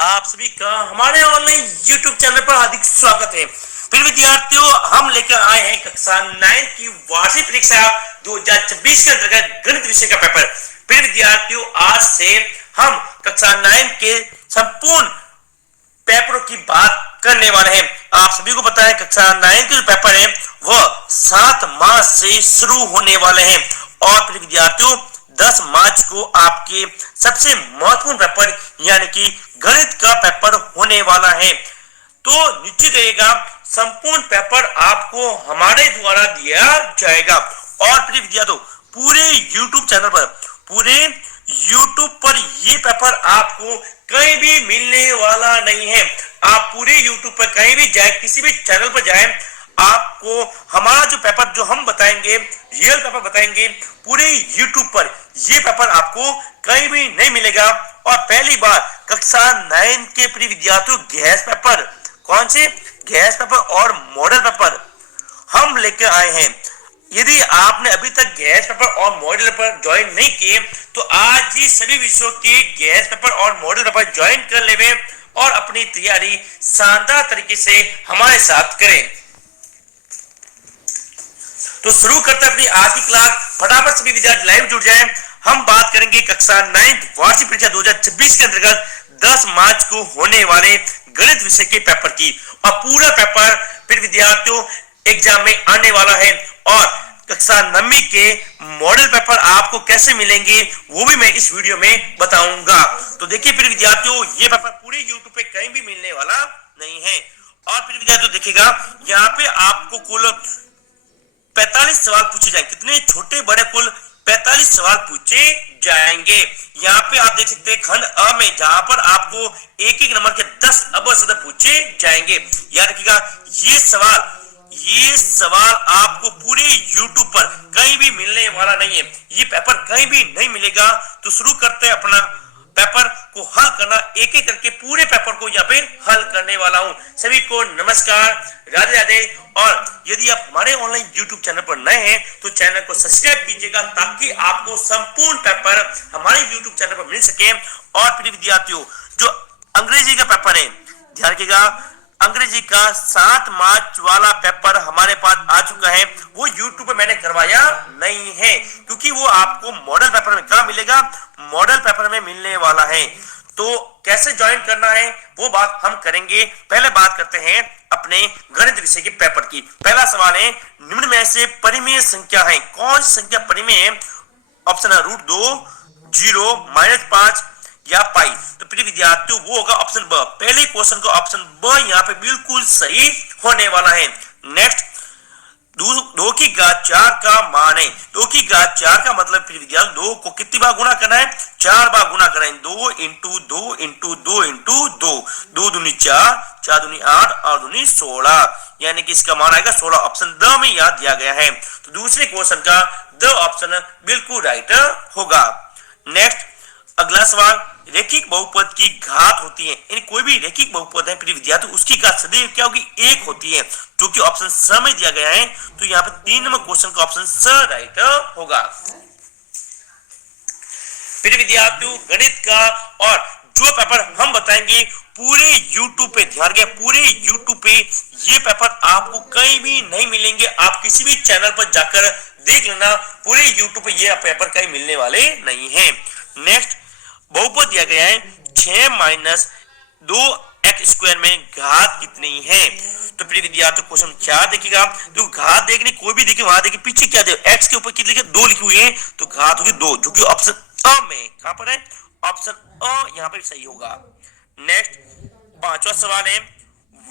आप सभी का हमारे ऑनलाइन YouTube चैनल पर हार्दिक स्वागत है। फिर विद्यार्थियों, हम लेकर आए हैं कक्षा 9 की वार्षिक परीक्षा 2026 के अंतर्गत गणित विषय का पेपर। फिर विद्यार्थियों, आज से हम कक्षा 9 के संपूर्ण पेपरों की बात करने वाले हैं। आप सभी को पता है कक्षा 9 के जो पेपर है वह 7 मार्च से शुरू होने वाले हैं और फिर विद्यार्थियों 10 मार्च को आपके सबसे महत्वपूर्ण पेपर यानी कि गणित का पेपर होने वाला है। तो निश्चित रहेगा संपूर्ण पेपर आपको हमारे द्वारा दिया जाएगा और फिर विद्यार्थियों पूरे YouTube पर ये पेपर आपको कहीं भी मिलने वाला नहीं है। आप पूरे YouTube पर कहीं भी जाए, किसी भी चैनल पर जाए, आपको हमारा जो पेपर जो हम बताएंगे, रियल पेपर बताएंगे, पूरे YouTube पर ये पेपर आपको कहीं भी नहीं मिलेगा। और पहली बार कक्षा 9 के प्रिय विद्यार्थियों गैस पेपर, कौन से गैस पेपर और मॉडल पेपर हम लेकर आए हैं। यदि आपने अभी तक गैस पेपर और मॉडल पेपर ज्वाइन नहीं किए तो आज ही सभी विषयों के गैस पेपर और मॉडल पेपर ज्वाइन कर लेवे और अपनी तैयारी शानदार तरीके से हमारे साथ करें। तो शुरू करते हैं अपनी आज की क्लास। फटाफट सभी विद्यार्थी लाइव जुड़ जाएं। हम बात करेंगे कक्षा 9 वार्षिक परीक्षा 2026 के अंतर्गत 10 मार्च को होने वाले गणित विषय के पेपर की। और पूरा पेपर फिर विद्यार्थियों एग्जाम में आने वाला है और कक्षा 9 के मॉडल पेपर आपको कैसे मिलेंगे वो भी मैं इस वीडियो में बताऊंगा। तो देखिए फिर विद्यार्थियों, ये पेपर पूरे YouTube पे कहीं भी मिलने वाला नहीं है। और फिर विद्यार्थियों देखिएगा, यहाँ पे आपको कुल 45 सवाल पूछे जाएंगे। कितने छोटे बड़े कुल 45 सवाल पूछे जाएंगे। यहाँ पे आप देख सकते हैं खंड अ में, जहां पर आपको एक एक नंबर के 10 अवयव शब्द पूछे जाएंगे। याद रखिएगा ये सवाल आपको पूरे YouTube पर कहीं भी मिलने वाला नहीं है। ये पेपर कहीं भी नहीं मिलेगा। तो शुरू करते हैं अपना पेपर को हल करना, एक एक करके पूरे पेपर को यहाँ पे हल करने वाला हूँ। सभी को नमस्कार, राधे राधे। और यदि आप हमारे ऑनलाइन YouTube चैनल पर नए हैं तो चैनल को सब्सक्राइब कीजिएगा ताकि आपको संपूर्ण पेपर हमारे YouTube चैनल पर मिल सके। और फिर विद्यार्थियों जो अंग्रेजी का पेपर है, ध्यान रखिएगा, अंग्रेजी का 7 मार्च वाला पेपर हमारे पास आ चुका है। वो YouTube पे मैंने करवाया नहीं है क्योंकि वो आपको मॉडल पेपर में कहाँ मिलेगा, मॉडल पेपर में मिलने वाला है। तो कैसे ज्वाइन करना है वो बात हम करेंगे। पहले बात करते हैं अपने गणित विषय के पेपर की। पहला सवाल है, निम्न में से परिमेय संख्या है, कौन सी संख्या परिमेय है? ऑप्शन है √2, 0, -5 या पाई। तो प्रिय विद्यार्थियों वो होगा ऑप्शन ब। पहले क्वेश्चन का ऑप्शन ब यहाँ पे बिल्कुल सही होने वाला है। नेक्स्ट, 2 की घात 4 का मान है। 2 की घात 4 का मतलब प्रिय विद्यार्थी 2 को कितनी बार गुना करना है? 4 बार गुना करना है। 2 इंटू 2 इंटू 2 इंटू 2, 2 दूनी 4, 4 दूनी 8 और दूनी 16, यानी कि इसका मान आएगा 16। ऑप्शन द में याद दिया गया है। तो दूसरे क्वेश्चन का द ऑप्शन बिल्कुल राइट होगा। नेक्स्ट अगला सवाल, रेखिक बहुपद की घात होती है, यानी कोई भी रेखिक बहुपद है प्रिय विद्यार्थी उसकी घात सदैव क्या होगी? 1 होती है, जो कि ऑप्शन स में दिया गया है। तो यहाँ पे 3 नंबर क्वेश्चन का ऑप्शन स राइट होगा। प्रिय विद्यार्थियों गणित का और जो पेपर हम बताएंगे पूरे YouTube पे, ध्यान रखिए पूरे YouTube पे ये पेपर आपको कहीं भी नहीं मिलेंगे। आप किसी भी चैनल पर जाकर देख लेना, पूरे YouTube पे ये पेपर कहीं मिलने वाले नहीं है। नेक्स्ट बहुपद दिया गया है 6 - 2x² में घात कितनी है? तो प्रिय विद्यार्थियों क्वेश्चन 4 देखिएगा, तो घात देखनी कोई भी देखिए, वहां देखिए पीछे क्या दे, x के ऊपर कितनी लिखे 2 लिखी हुई है, तो घात होगी 2, जो कि ऑप्शन अ में कहां पर है? ऑप्शन अ यहाँ पर सही होगा। नेक्स्ट पांचवा सवाल है,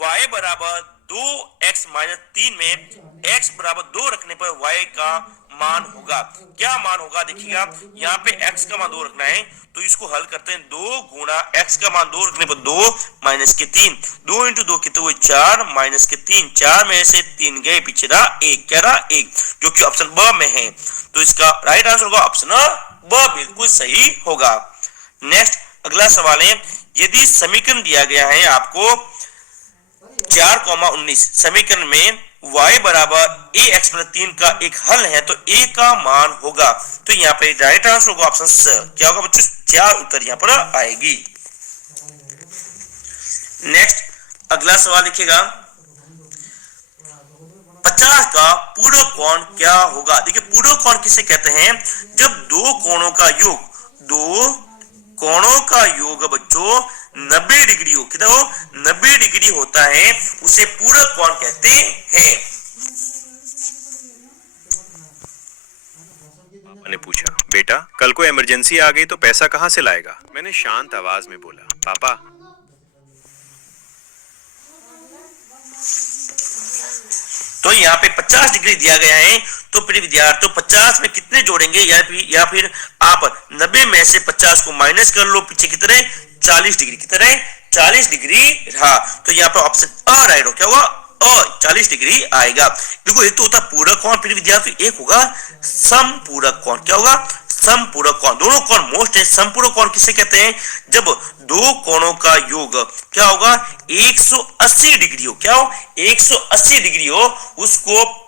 y बराबर 2x - 3 में x बराबर 2 रखने पर y का मान होगा, क्या मान होगा? देखिएगा यहाँ पे x का मान 2 रखना है, तो इसको हल करते हैं। 2 गुणा x का मान 2 रखने पर 2 माइनस के 3, 2 इंटू 2 कितने हुए? 4 माइनस के 3, 4 में से 3 गए, पीछे रहा 1, क्या रहा 1, जो कि ऑप्शन ब में है। तो इसका राइट आंसर होगा ऑप्शन ब, बिल्कुल सही होगा। नेक्स्ट अगला सवाल है, यदि समीकरण दिया गया है आपको 4,19 समीकरण में y बराबर ax+3 का एक हल है तो a का मान होगा, तो यहाँ पे राइट आंसर होगा ऑप्शन स। क्या होगा बच्चों? 4 उत्तर यहाँ पर आएगी। नेक्स्ट अगला सवाल लिखिएगा, 50 का पूरक कोण क्या होगा। देखिए पूरक कोण किसे कहते हैं, जब दो कोणों का योग बच्चों 90 डिग्री हो, कितना हो 90 डिग्री होता है, उसे पूरक कोण कहते हैं। पापा ने पूछा, बेटा कल को इमरजेंसी आ गई तो पैसा कहाँ से लाएगा। मैंने शांत आवाज में बोला, पापा। तो यहाँ पे 50 डिग्री दिया गया है, तो प्रिय विद्यार्थियों 50 में कितने जोड़ेंगे, या फिर आप 90 में से 50 को माइनस कर लो, पीछे कितने 40 डिग्री, कितने 40 डिग्री रहा। तो यहाँ पे ऑप्शन अ राइट हो, क्या होगा अ 40 डिग्री आएगा। देखो एक तो होता पूरक कोण प्रिय विद्यार्थियों, एक होगा समपूरक कोण। क्या होगा समपूरक कोण, दोनों कोण मोस्ट है। समपूरक कोण किसे कहते हैं, जब दो कोणों का योग क्या होगा 180 डिग्री हो, क्या हो 180 डिग्री हो, उसको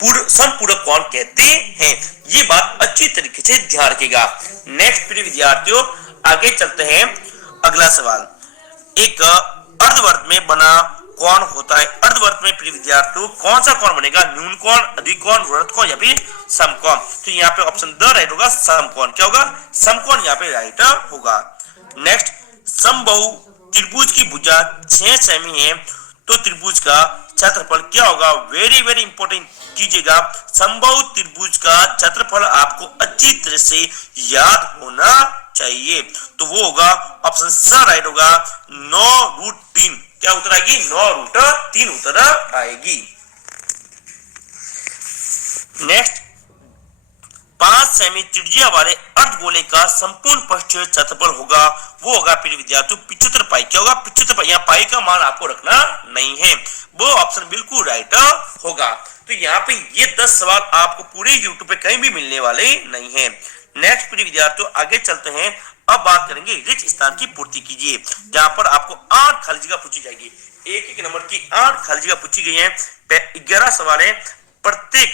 समपूरक कोण कहते हैं। ये बात अच्छी तरीके से ध्यान रखिएगा। नेक्स्ट प्रिय विद्यार्थियों आगे चलते हैं, अगला सवाल, एक अर्धवृत्त में बना कोण होता है। अर्धवृत्त में प्रिय विद्यार्थियों कौन सा कोण बनेगा, न्यून कोण, अधिक कोण, वृत्त कोण या फिर समकोण। तो यहाँ पे ऑप्शन द राइट होगा समकोण। क्या होगा समकोण यहाँ पे राइट होगा। नेक्स्ट समबाहु त्रिभुज की भुजा 6 सेमी है, तो त्रिभुज का क्षेत्रफल क्या होगा। वेरी वेरी इंपॉर्टेंट कीजिएगा, समबाहु त्रिभुज का क्षेत्रफल आपको अच्छी तरह से याद होना चाहिए, तो वो होगा ऑप्शन स राइट होगा 9√3। क्या उत्तर आएगी 9√3 उत्तर आएगी। नेक्स्ट 5 सेमी त्रिज्या वाले अर्धगोले का संपूर्ण पृष्ठीय क्षेत्रफल होगा, वो होगा प्रिय विद्यार्थियों 75 पाई। क्या होगा 75 पाई, यहाँ पाई का मान आपको रखना नहीं है, वो ऑप्शन बिल्कुल राइट होगा। तो यहाँ पे ये 10 सवाल आपको पूरे यूट्यूब पे कहीं भी मिलने वाले नहीं है। नेक्स्ट प्रिय विद्यार्थियों आगे चलते हैं, अब बात करेंगे रिक्त स्थान की पूर्ति कीजिए, जहां पर आपको 8 खाली जगह पूछी जाएगी, एक नंबर की 8 खाली जगह पूछी गई है। 11 सवाल है, प्रत्येक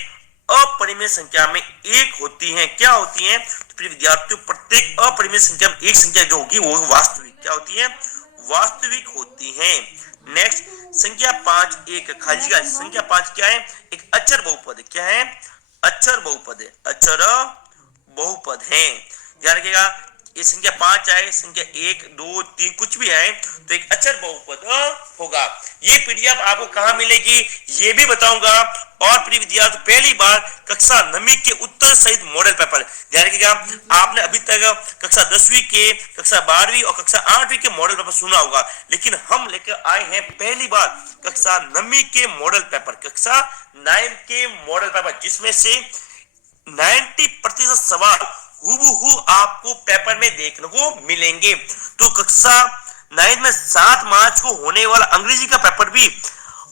अपरिमेय संख्या में एक होती है। क्या होती है तो प्रिय विद्यार्थियों, प्रत्येक अपरिमेय संख्या में एक संख्या जो होगी वो वास्तविक क्या होती है, वास्तविक होती है। नेक्स्ट संख्या 5 एक खाली जगह, संख्या 5 क्या है, एक अक्षर बहुपद। क्या है अक्षर बहुपद है, अक्षर बहुपद है, ध्यान रखिएगा। ये संख्या 5 आए, संख्या 1 2 3 कुछ भी आए तो एक अक्षर बहुपद होगा। ये पीडीएफ आपको कहां मिलेगी ये भी बताऊंगा। और प्रिय विद्यार्थियों पहली बार कक्षा 9वीं के उत्तर सहित मॉडल पेपर, ध्यान रखिएगा, आपने अभी तक कक्षा 10वीं के, कक्षा 12वीं और कक्षा 8वीं के मॉडल पेपर सुना होगा, लेकिन हम लेकर आए हैं पहली बार कक्षा 9वीं के मॉडल पेपर, कक्षा 9 के मॉडल पेपर, जिसमें से 90% सवाल हूबहू आपको पेपर में देखने को मिलेंगे। तो कक्षा 9 में 7 मार्च को होने वाला अंग्रेजी का पेपर भी,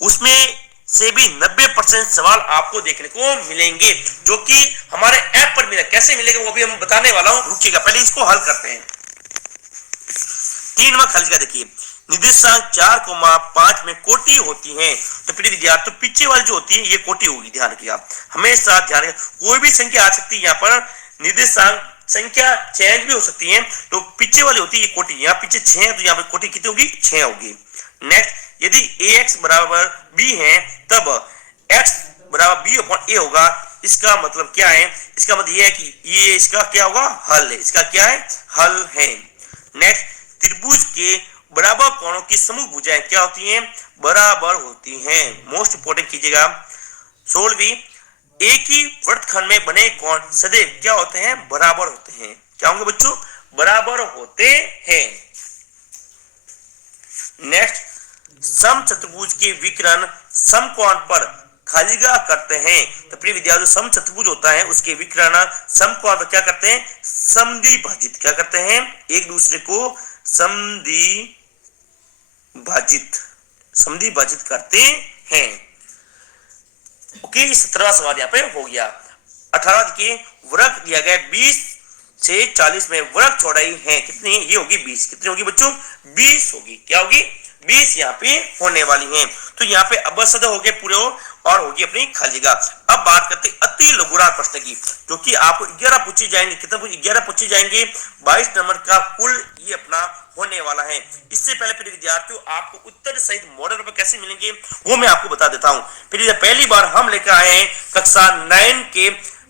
उसमें से भी 90% सवाल आपको देखने को मिलेंगे, जो कि हमारे ऐप पर मिलेगा। कैसे मिलेगा वो भी हम बताने वाला हूं, रुकिएगा पहले इसको हल करते हैं। 3 नंबर खाली जगह देखिए, निर्देशांक 4,5 में कोटि होती है, तो प्रिय विद्यार्थियों पीछे वाली जो होती है ये कोटि होगी, ध्यान रखिएगा, हमेशा ध्यान रखिएगा। कोई भी संख्या आ सकती है, यहाँ पर निर्देशांक संख्या चेंज भी हो सकती है, तो पीछे वाली होती है ये कोटि, यहाँ पीछे 6 है तो यहाँ पे कोटि कितनी होगी 6 होगी। नेक्स्ट यदि ax बराबर b है तब x बराबर b अपॉन a होगा। इसका मतलब क्या है, इसका मतलब ये है कि ये इसका क्या होगा हल है, इसका क्या है हल है। नेक्स्ट त्रिभुज के बराबर कोणों की समूह भुजाएं क्या होती हैं, बराबर होती हैं। मोस्ट इंपोर्टेंट कीजिएगा। 16वीं एक ही वृत्तखंड में बने कोण सदैव क्या होते हैं, बराबर होते हैं। क्या होंगे बच्चों, बराबर होते हैं। नेक्स्ट समचतुर्भुज के विकर्ण समकोण पर खाली जगह करते हैं, तो प्रिय विद्यार्थियों समचतुर्भुज होता है उसके विकर्ण समकोण पर क्या करते हैं, समद्विभाजित क्या करते हैं, एक दूसरे को समद्विभाजित करते हैं। ओके 17वां सवाल यहाँ पे हो गया। 18 के वृत्त दिया गया 20 से 40 में वृत्त चौड़ाई है कितनी, ये होगी 20। कितनी होगी बच्चों 20 होगी। क्या होगी 20 यहाँ पे होने वाली है। तो यहाँ पे अबसद हो गए पूरे हो, और होगी अपनी खाली जगह। अब बात करते हैं अति लघुराग प्रश्न की, जो कि आपको 11 पूछे जाएंगे। कितने 11 पूछे जाएंगे? 22 नंबर का कुल ये अपना होने वाला है। इससे पहले फिर विद्यार्थियों आपको उत्तर सहित मॉडल पेपर कैसे मिलेंगे वो मैं आपको बता देता हूं। फिर पहली बार हम लेकर आए हैं कक्षा 9 के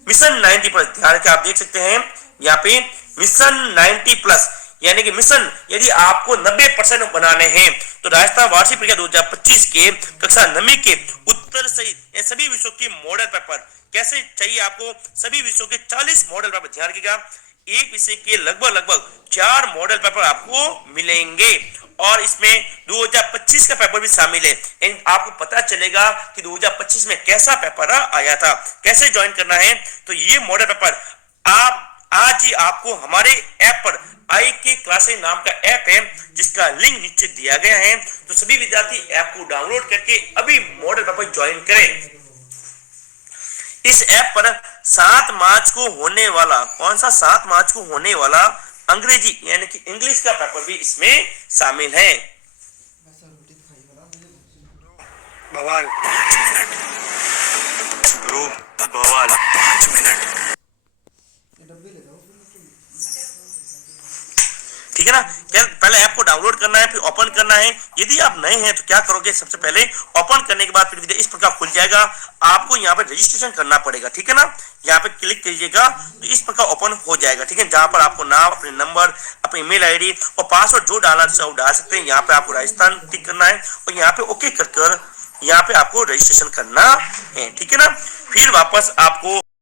मिशन 90 प्लस। ध्यान के आप देख सकते हैं यहाँ पे मिशन 90 प्लस, यानी कि मिशन यदि आपको 90% बनाने हैं तो राजस्थान वार्षिक परीक्षा 2025 के कक्षा 9 के उत्तर सहित सभी विषयों के मॉडल पेपर कैसे चाहिए आपको। सभी विषयों के 40 मॉडल पेपर, ध्यान रखिएगा, एक विषय के लगभग 4 मॉडल पेपर आपको मिलेंगे और इसमें 2025 का पेपर भी शामिल है। आपको पता चलेगा कि 2025 में कैसा पेपर आया था। कैसे ज्वाइन करना है, तो ये मॉडल पेपर आप आज ही आपको हमारे ऐप पर IK क्लासेस नाम का ऐप है जिसका लिंक नीचे दिया गया है। तो सभी विद्यार्थी ऐप को डाउनलोड करके अभी मॉडल पेपर ज्वाइन करें। इस ऐप पर 7 मार्च को होने वाला, कौन सा 7 मार्च को होने वाला अंग्रेजी यानी कि इंग्लिश का पेपर भी इसमें शामिल है। बवाल 5 मिनट ब्रो, बवाल 5 मिनट। ठीक है ना। क्या पहले ऐप को डाउनलोड करना है, फिर ओपन करना है। यदि आप नए हैं तो क्या करोगे, सबसे पहले ओपन करने के बाद फिर इस प्रकार खुल जाएगा। आपको यहाँ पे रजिस्ट्रेशन करना पड़ेगा, ठीक है ना। यहाँ पे क्लिक कीजिएगा तो इस प्रकार ओपन हो जाएगा, ठीक है। जहां पर आपको नाम, अपने नंबर, अपनी ईमेल आईडी और पासवर्ड जो डालना चाहो डाल सकते हैं। यहाँ पे आपको राजस्थान टिक करना है और यहाँ पे ओके कर यहाँ पे आपको रजिस्ट्रेशन करना है, ठीक है ना। फिर वापस आपको